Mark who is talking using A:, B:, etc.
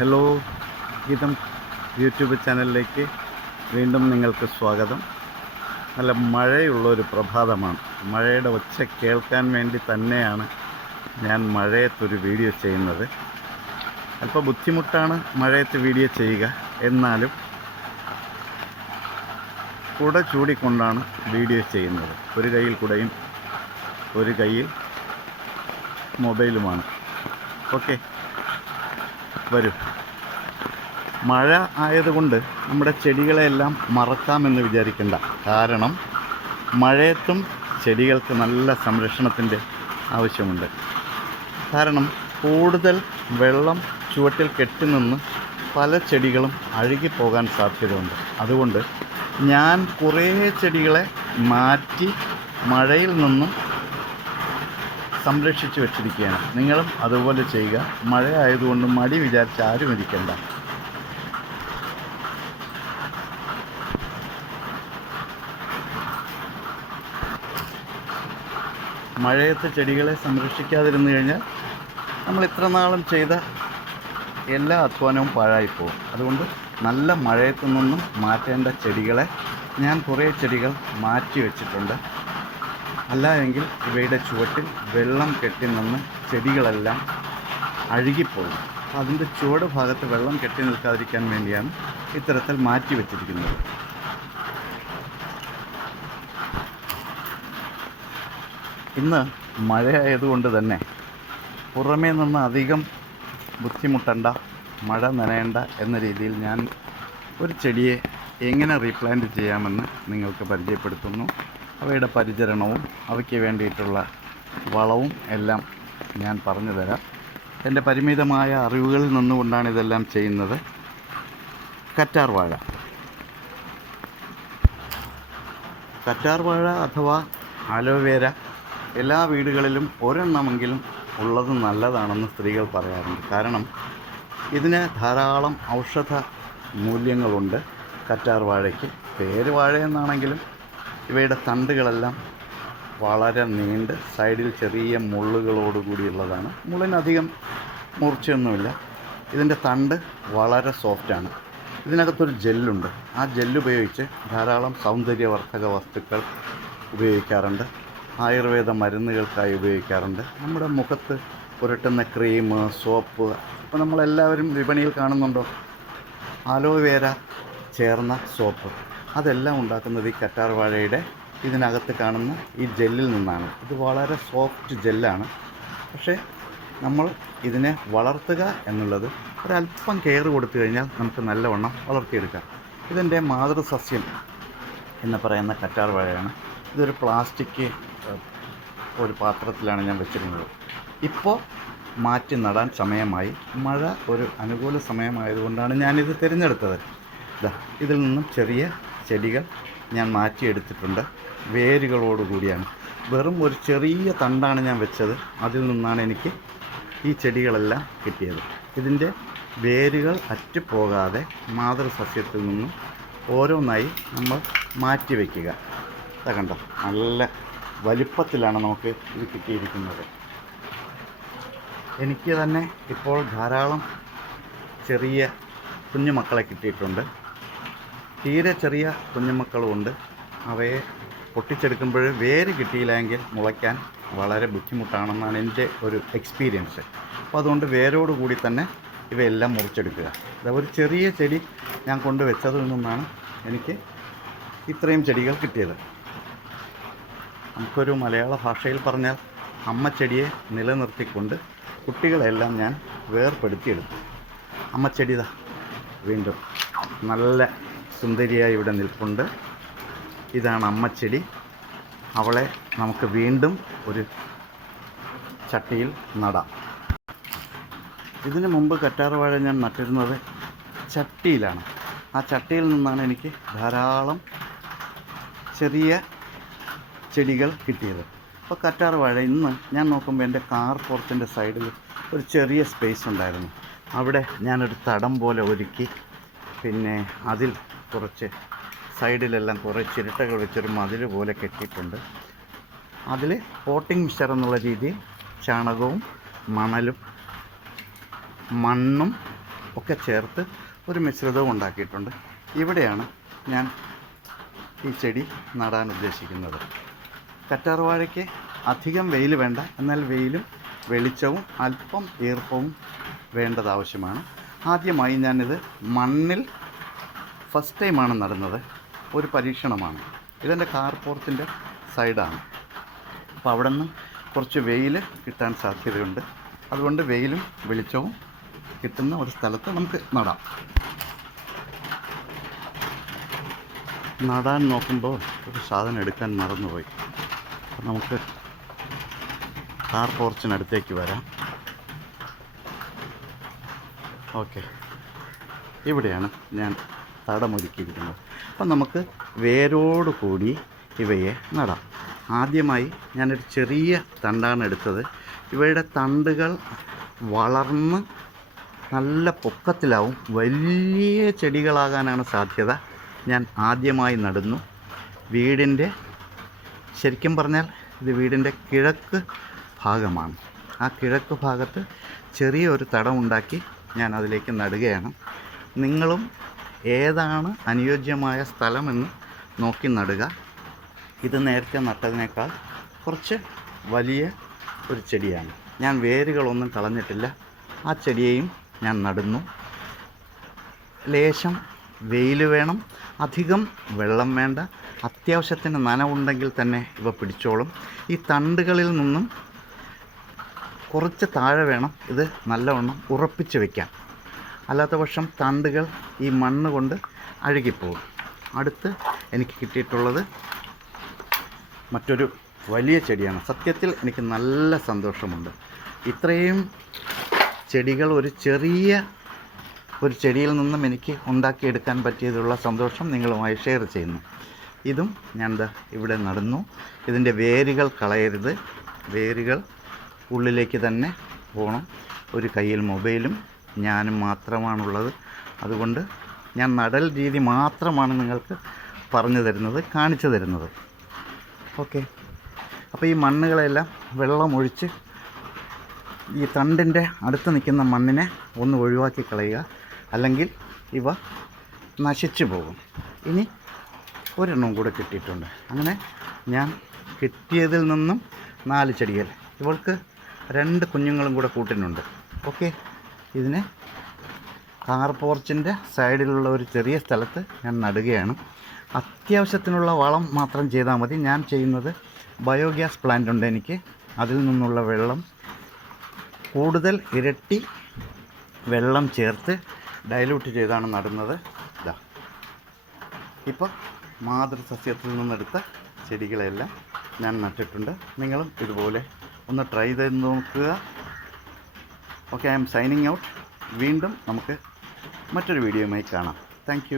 A: Hello ഗീതം YouTube ചാനലിലേക്ക് വീണ്ടും നിങ്ങൾക്ക് സ്വാഗതം. നല്ല മഴയുള്ള ഒരു പ്രഭാതമാണ്. മഴയുടെ ഒച്ച കേൾക്കാൻ വേണ്ടി തന്നെയാണ് ഞാൻ മഴയത്തൊരു വീഡിയോ ചെയ്യുന്നത്. അല്പം ബുദ്ധിമുട്ടാണ് മഴയത്ത് വീഡിയോ ചെയ്യുക. എന്നാലും കുട ചൂടിക്കൊണ്ടാണ് വീഡിയോ ചെയ്യുന്നത്. ഒരു കയ്യിൽ കുടയും ഒരു കയ്യിൽ മൊബൈലുമാണ്. ഓക്കെ. വരൂ. മഴ ആയതുകൊണ്ട് നമ്മുടെ ചെടികളെല്ലാം മറക്കാമെന്ന് വിചാരിക്കേണ്ട. കാരണം മഴയത്തും ചെടികൾക്ക് നല്ല സംരക്ഷണത്തിന്റെ ആവശ്യമുണ്ട്. കാരണം കൂടുതൽ വെള്ളം ചുവട്ടിൽ കെട്ടിനിന്ന് പല ചെടികളും അഴുകിപ്പോകാൻ സാധ്യതയുണ്ട്. അതുകൊണ്ട് ഞാൻ കുറേ ചെടികളെ മാറ്റി മഴയിൽ നിന്നും സംരക്ഷിച്ച് വെച്ചിരിക്കുകയാണ്. നിങ്ങളും അതുപോലെ ചെയ്യുക. മഴ ആയതുകൊണ്ട് മടി വിചാരിച്ച് ആരും ഇരിക്കണ്ട. മഴയത്ത് ചെടികളെ സംരക്ഷിക്കാതിരുന്നു കഴിഞ്ഞാൽ നമ്മൾ ഇത്ര നാളും ചെയ്ത എല്ലാ അധ്വാനവും പാഴായിപ്പോവും. അതുകൊണ്ട് നല്ല മഴയത്തു നിന്നും മാറ്റേണ്ട ചെടികളെ ഞാൻ കുറേ ചെടികൾ മാറ്റി വെച്ചിട്ടുണ്ട്. അല്ല എങ്കിൽ ഇവയുടെ ചുവട്ടിൽ വെള്ളം കെട്ടി നിന്ന് ചെടികളെല്ലാം അഴുകിപ്പോകും. അതിന്റെ ചുവട് ഭാഗത്ത് വെള്ളം കെട്ടി നിൽക്കാതിരിക്കാൻ വേണ്ടിയാണ് ഇത്തരത്തിൽ മാറ്റി വെച്ചിരിക്കുന്നത്. ഇന്ന് മഴയായതുകൊണ്ട് തന്നെ പുറമേ നിന്ന് അധികം ബുദ്ധിമുട്ടണ്ട മഴ നനയണ്ട എന്ന രീതിയിൽ ഞാൻ ഒരു ചെടിയെ എങ്ങനെ റീപ്ലാന്റ് ചെയ്യാമെന്ന് നിങ്ങൾക്ക് പരിചയപ്പെടുത്തുന്നു. അവയുടെ പരിചരണവും അവയ്ക്ക് വേണ്ടിയിട്ടുള്ള വളവും എല്ലാം ഞാൻ പറഞ്ഞു തരാം. എന്റെ പരിമിതമായ അറിവുകളിൽ നിന്നുകൊണ്ടാണ് ഇതെല്ലാം ചെയ്യുന്നത്. കറ്റാർ വാഴ. കറ്റാർ വാഴ അഥവാ ആലോവേര എല്ലാ വീടുകളിലും ഒരെണ്ണമെങ്കിലും ഉള്ളത് നല്ലതാണെന്ന് സ്ത്രീകൾ പറയാറുണ്ട്. കാരണം ഇതിന് ധാരാളം ഔഷധ മൂല്യങ്ങളുണ്ട് കറ്റാർ വാഴയ്ക്ക്. പേര് വാഴ എന്നാണെങ്കിലും ഇവയുടെ തണ്ടുകളെല്ലാം വളരെ നീണ്ട് സൈഡിൽ ചെറിയ മുള്ളുകളോടുകൂടിയുള്ളതാണ്. മുള്ളിനധികം മൂർച്ചയൊന്നുമില്ല. ഇതിന്റെ തണ്ട് വളരെ സോഫ്റ്റാണ്. ഇതിനകത്തൊരു ജെല്ലുണ്ട്. ആ ജെല്ലുപയോഗിച്ച് ധാരാളം സൗന്ദര്യവർദ്ധക വസ്തുക്കൾ ഉപയോഗിക്കാറുണ്ട്. ആയുർവേദ മരുന്നുകൾക്കായി ഉപയോഗിക്കാറുണ്ട്. നമ്മുടെ മുഖത്ത് പുരട്ടുന്ന ക്രീം സോപ്പ് ഇപ്പോൾ നമ്മളെല്ലാവരും വിപണിയിൽ കാണുന്നുണ്ടോ? അലോവേര ചേർന്ന സോപ്പ്. അതെല്ലാം ഉണ്ടാക്കുന്നത് ഈ കറ്റാർ വാഴയുടെ ഇതിനകത്ത് കാണുന്ന ഈ ജെല്ലിൽ നിന്നാണ്. ഇത് വളരെ സോഫ്റ്റ് ജെല്ലാണ്. പക്ഷേ നമ്മൾ ഇതിനെ വളർത്തുക എന്നുള്ളത് ഒരല്പം കെയർ കൊടുത്തു കഴിഞ്ഞാൽ നമുക്ക് നല്ലവണ്ണം വളർത്തിയെടുക്കാം. ഇതിന്റെ മാതൃസസ്യം എന്ന് പറയുന്ന കറ്റാർ വാഴയാണ്. ഇതൊരു പ്ലാസ്റ്റിക് ഒരു പാത്രത്തിലാണ് ഞാൻ വെച്ചിരുന്നത്. ഇപ്പോൾ മാറ്റി നടാൻ സമയമായി. മഴ ഒരു അനുകൂല സമയമായതുകൊണ്ടാണ് ഞാനിത് തിരഞ്ഞെടുത്തത്. ഇതാ ഇതിൽ നിന്നും ചെറിയ ചെടികൾ ഞാൻ മാറ്റിയെടുത്തിട്ടുണ്ട്. വേരുകളോടുകൂടിയാണ് വെറും ഒരു ചെറിയ തണ്ടാണ് ഞാൻ വെച്ചത്. അതിൽ നിന്നാണ് എനിക്ക് ഈ ചെടികളെല്ലാം കിട്ടിയത്. ഇതിന്റെ വേരുകൾ അറ്റുപോകാതെ മാതൃസസ്യത്തിൽ നിന്നും ഓരോന്നായി നമ്മൾ മാറ്റി വയ്ക്കുക കണ്ടോ? നല്ല വലിപ്പത്തിലാണ് നമുക്ക് ഇത് കിട്ടിയിരിക്കുന്നത്. എനിക്ക് തന്നെ ഇപ്പോൾ ധാരാളം ചെറിയ കുഞ്ഞു മക്കളെ കിട്ടിയിട്ടുണ്ട്. തീരെ ചെറിയ കുഞ്ഞുമക്കളുമുണ്ട്. അവയെ പൊട്ടിച്ചെടുക്കുമ്പോൾ വേര് കിട്ടിയില്ലെങ്കിൽ മുളയ്ക്കാൻ വളരെ ബുദ്ധിമുട്ടാണെന്നാണ് എന്റെ ഒരു എക്സ്പീരിയൻസ്. അപ്പോൾ അതുകൊണ്ട് വേരോട് കൂടി തന്നെ ഇവയെല്ലാം മുറിച്ചെടുക്കുക. അത് ഒരു ചെറിയ ചെടി ഞാൻ കൊണ്ടുവച്ചതിൽ നിന്നാണ് എനിക്ക് ഇത്രയും ചെടികൾ കിട്ടിയത്. നമുക്കൊരു മലയാള ഭാഷയിൽ പറഞ്ഞാൽ അമ്മ ചെടിയെ നിലനിർത്തിക്കൊണ്ട് കുട്ടികളെല്ലാം ഞാൻ വേർപ്പെടുത്തിയെടുത്തു. അമ്മച്ചെടിതാ വീണ്ടും നല്ല സുന്ദരിയായി ഇവിടെ നിൽപ്പുണ്ട്. ഇതാണ് അമ്മച്ചെടി അവളെ നമുക്ക് വീണ്ടും ഒരു ചട്ടിയിൽ നടാം. ഇതിനു മുമ്പ് കറ്റാർവാഴ ഞാൻ നട്ടിരുന്നത് ചട്ടിയിലാണ്. ആ ചട്ടിയിൽ നിന്നാണ് എനിക്ക് ധാരാളം ചെറിയ ചെടികൾ കിട്ടിയത്. അപ്പോൾ കറ്റാർവാഴ ഇന്ന് ഞാൻ നോക്കുമ്പോൾ എന്റെ കാർ പുറത്തിന്റെ സൈഡിൽ ഒരു ചെറിയ സ്പേസ് ഉണ്ടായിരുന്നു. അവിടെ ഞാനൊരു തടം പോലെ ഒരുക്കി. പിന്നെ അതിൽ കുറച്ച് സൈഡിലെല്ലാം കുറേ ചിരട്ടകൾ വെച്ചൊരു മതിൽ പോലെ കെട്ടിയിട്ടുണ്ട്. അതിൽ പോട്ടിംഗ് മിക്സർ എന്നുള്ള രീതിയിൽ ചാണകവും മണലും മണ്ണും ഒക്കെ ചേർത്ത് ഒരു മിശ്രിതവും ഉണ്ടാക്കിയിട്ടുണ്ട്. ഇവിടെയാണ് ഞാൻ ഈ ചെടി നടാൻ ഉദ്ദേശിക്കുന്നത്. കറ്റാർവാഴയ്ക്ക് അധികം വെയിൽ വേണ്ട എന്നാൽ വെയിലും വെളിച്ചവും അല്പം ഈർപ്പവും വേണ്ടത് ആവശ്യമാണ്. ആദ്യമായി ഞാനിത് മണ്ണിൽ ഫസ്റ്റ് ടൈമാണ് നടുന്നത്. ഒരു പരീക്ഷണമാണ്. ഇതെന്റെ കാർ പോർച്ചിന്റെ സൈഡാണ്. അപ്പോൾ അവിടെ നിന്ന് കുറച്ച് വെയിൽ കിട്ടാൻ സാധ്യതയുണ്ട്. അതുകൊണ്ട് വെയിലും വെളിച്ചവും കിട്ടുന്ന ഒരു സ്ഥലത്ത് നമുക്ക് നടാം. നടാൻ നോക്കുമ്പോൾ ഒരു സാധനം എടുക്കാൻ മറന്നുപോയി. അപ്പം നമുക്ക് കാർ പോർച്ചിനടുത്തേക്ക് വരാം. ഓക്കെ. ഇവിടെയാണ് ഞാൻ തടമൊരുക്കിയിരിക്കുന്നത്. അപ്പം നമുക്ക് വേരോട് കൂടി ഇവയെ നടാം. ആദ്യമായി ഞാനൊരു ചെറിയ തണ്ടാണ് എടുത്തത്. ഇവയുടെ തണ്ടുകൾ വളർന്ന് നല്ല പൊക്കത്തിലാവും. വലിയ ചെടികളാകാനാണ് സാധ്യത. ഞാൻ ആദ്യമായി നടുന്നു. വീടിന്റെ ശരിക്കും പറഞ്ഞാൽ ഇത് വീടിന്റെ കിഴക്ക് ഭാഗമാണ്. ആ കിഴക്ക് ഭാഗത്ത് ചെറിയൊരു തടമുണ്ടാക്കി ഞാൻ അതിലേക്ക് നടുകയാണ്. നിങ്ങളും ഏതാണ് അനുയോജ്യമായ സ്ഥലമെന്ന് നോക്കി നടുക. ഇത് നേരത്തെ നട്ടതിനേക്കാൾ കുറച്ച് വലിയ ഒരു ചെടിയാണ്. ഞാൻ വേരുകളൊന്നും കളഞ്ഞിട്ടില്ല. ആ ചെടിയെയും ഞാൻ നടുന്നു. ലേശം വെയിൽ വേണം. അധികം വെള്ളം വേണ്ട. അത്യാവശ്യത്തിന് നനവുണ്ടെങ്കിൽ തന്നെ ഇവ പിടിച്ചോളും. ഈ തണ്ടുകളിൽ നിന്നും കുറച്ച് താഴെ വേണം ഇത് നല്ലവണ്ണം ഉറപ്പിച്ച് വെക്കാൻ. അല്ലാത്ത പക്ഷം തണ്ടുകൾ ഈ മണ്ണ് കൊണ്ട് അഴുകിപ്പോകും. അടുത്ത് എനിക്ക് കിട്ടിയിട്ടുള്ളത് മറ്റൊരു വലിയ ചെടിയാണ്. സത്യത്തിൽ എനിക്ക് നല്ല സന്തോഷമുണ്ട്. ഇത്രയും ചെടികൾ ഒരു ചെറിയ ഒരു ചെടിയിൽ നിന്നും എനിക്ക് ഉണ്ടാക്കിയെടുക്കാൻ പറ്റിയതുള്ള സന്തോഷം നിങ്ങളുമായി ഷെയർ ചെയ്യുന്നു. ഇതും ഞാൻ ഇവിടെ നടന്നു. ഇതിന്റെ വേരുകൾ കളയരുത്. വേരുകൾ ഉള്ളിലേക്ക് തന്നെ പോകണം ഒരു കയ്യിൽ മൊബൈലും ഞാനും മാത്രമാണുള്ളത്. അതുകൊണ്ട് ഞാൻ നടൽ രീതി മാത്രമാണ് നിങ്ങൾക്ക് പറഞ്ഞു തരുന്നത് കാണിച്ചു തരുന്നത്. ഓക്കെ. അപ്പോൾ ഈ മണ്ണുകളെല്ലാം വെള്ളമൊഴിച്ച് ഈ തണ്ടിന്റെ അടുത്ത് നിൽക്കുന്ന മണ്ണിനെ ഒന്ന് ഒഴിവാക്കി കളയുക. അല്ലെങ്കിൽ ഇവ നശിച്ചു പോകും. ഇനി ഒരെണ്ണം കൂടെ കിട്ടിയിട്ടുണ്ട്. അങ്ങനെ ഞാൻ കിട്ടിയതിൽ നിന്നും നാല് ചെടികൾ. ഇവൾക്ക് രണ്ട് കുഞ്ഞുങ്ങളും കൂടെ കൂട്ടിനുണ്ട്. ഓക്കെ. ഇതിനെ കാർ പോർച്ചിന്റെ സൈഡിലുള്ള ഒരു ചെറിയ സ്ഥലത്ത് ഞാൻ നടുകയാണ്. അത്യാവശ്യത്തിനുള്ള വളം മാത്രം ചെയ്താൽ മതി. ഞാൻ ചെയ്യുന്നത് ബയോഗ്യാസ് പ്ലാന്റ് ഉണ്ട് എനിക്ക്. അതിൽ നിന്നുള്ള വെള്ളം കൂടുതൽ ഇരട്ടി വെള്ളം ചേർത്ത് ഡൈലൂട്ട് ചെയ്താണ് നടുന്നത്. ഇതാ ഇപ്പോൾ മാതൃസസ്യത്തിൽ നിന്നെടുത്ത ചെടികളെല്ലാം ഞാൻ നട്ടിട്ടുണ്ട്. നിങ്ങളും ഇതുപോലെ ഒന്ന് ട്രൈ ചെയ്ത് നോക്കുക. Okay I M signing out വീണ്ടും നമുക്ക് മറ്റൊരു വീഡിയോയുമായി കാണാം. താങ്ക്